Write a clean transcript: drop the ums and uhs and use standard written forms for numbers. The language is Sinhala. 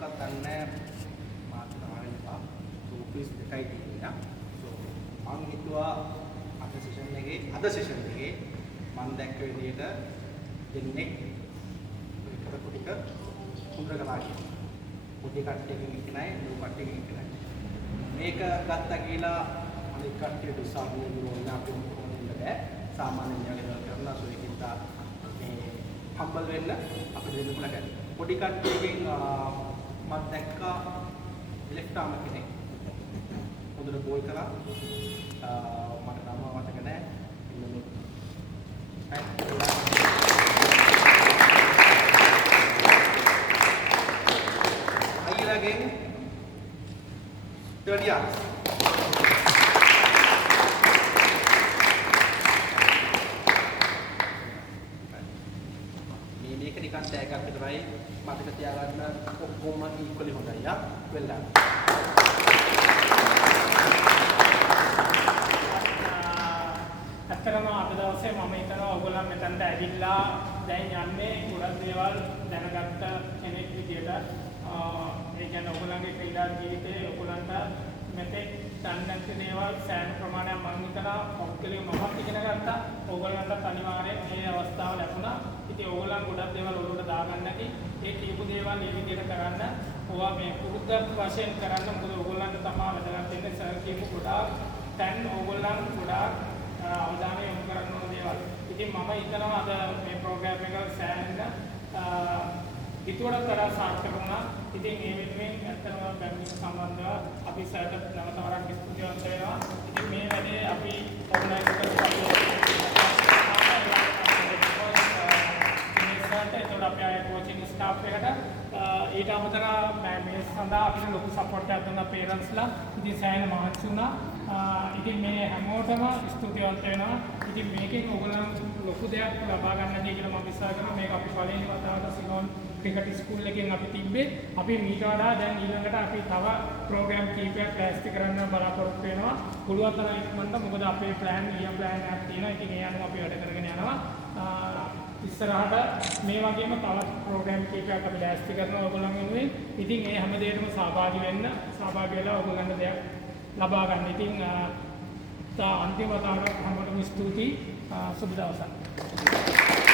මොකක්ද දන්නේ මාත් තාරෙන්පා රුපීස් 2යි තියෙනවා. සෝ මම හිතුවා අද සෙෂන් එකේ මම දැක්ක විදිහට දෙන්නේ කරපු ටික හොඳට ගලා පොඩි කට්ටියකින් ඉක්නයි ලොකු කට්ටියකින් ඉක්නයි මේක ගත්තා කියලා අනිත් කට්ටියට උසාවියේ ගුණ අපේ මොකක්ද බෑ සාමාන්‍යයෙන් යගෙන කරනවා සෝ ඒකින්ද මේ හම්බල් වෙන්න අපිට දෙන්න පුළුවන් පොඩි කට්ටියකින් මම දැක්කා ලෙෆ්ට් ආර්ම් කෙනෙක් හොඳට බෝල් කරා මට නම මතක නැහැ ඉන්න මේ again 30 yards. මේක නිකන් ටැග් එකක් විතරයි මතක තියාගන්න ඔක්කොම equally හොඳයි යා well done. අත්‍තරම අද දවසේ මම හිතනවා ඔයගොල්ලන් මෙතනට ඇවිල්ලා දැන් යන්නේ ගොඩක් දේවල් දැනගත්ත කෙනෙක් විදියට ඒ කියන්නේ ඔයගොල්ලන්ගේ ක්‍රීඩා ජීවිතයේ ඔයගොල්ලන්ට මෙතෙක් දැනගත්ත දේවල් සෑහෙන ප්‍රමාණයක් මම හිතනවා ඔක්කොලේ මමත් ඉගෙන ගත්තා. ඔයගොල්ලන්ට අනිවාර්යයෙන් මේ අවස්ථාව ලැබුණා. ඉතින් ඔයගොල්ලන් ගොඩක් දේවල් ඔළුවට දාගන්න නැති ඒ කියපු දේවල් මේ විදිහට කරන්න ඕවා මේ පුරුද්දක් වශයෙන් කරන්න මොකද ඔයගොල්ලන්ට තමයි වැදගත් වෙන්නේ සර් කියපු ගොඩාක් දැන් ඔයගොල්ලන් ගොඩාක් අවධානය යොමු කරන්න ඕන දේවල්. ඉතින් මම හිතනවා අද මේ ප්‍රෝග්‍රෑම් එක සෑහෙන ඉතුවරක් කරා සාර්ථක වුණා. ඉතින් මේ වෙනුවෙන් ඇත්තටම බැංකුව සම්බන්ධව අපි සර්ට නැවත වරක් ස්තුතිවන්ත වෙනවා. ඉතින් මේ වැඩේ අපි ඔර්ගනයිස් කරලා අපි ආයේ කෝචින් ස්ටාෆ් එකට ඊට අමතරව මේ සඳහා අපිට ලොකු සපෝට් එකක් දුන්නා පේරන්ට්ස්ලා. ඉතින් සෑහෙන මහන්සි වුණා. ඉතින් මේ හැමෝටම ස්තුතිවන්ත වෙනවා. ඉතින් මේකෙන් ඔයගොල්ලන් ලොකු දෙයක් ලබා ගන්නදී කියලා මම විශ්වාස කරනවා. මේක අපි පළවෙනි වතාවට සිලෝන් ක්‍රිකට් ස්කූල් එකෙන් අපි තිබ්බේ. අපි මීට වඩා දැන් ඊළඟට අපි තව ප්‍රෝග්‍රෑම් කීපයක් ටෙස්ට් කරන්න බලාපොරොත්තු වෙනවා. පුළුවන් තරම් ඉක්මනට මොකද අපේ ප්ලෑන් එකක් තියෙනවා. ඉතින් ඒ අනුව අපි වැඩ කරගෙන යනවා. ඉස්සරහට මේ වගේම තවත් ප්‍රෝග්‍රෑම් කීපයක් අපි ටෙස්ට් කරනවා ඔයගොල්ලන් වෙනුවෙන්. ඉතින් මේ හැම දෙයකම සහභාගී වෙලා ඔයගොල්ලන්ට දෙයක් ලබා ගන්න. ඉතින් අන්තිම වතාවට හැමෝටම ස්තුතියි. සුබ දවසක්.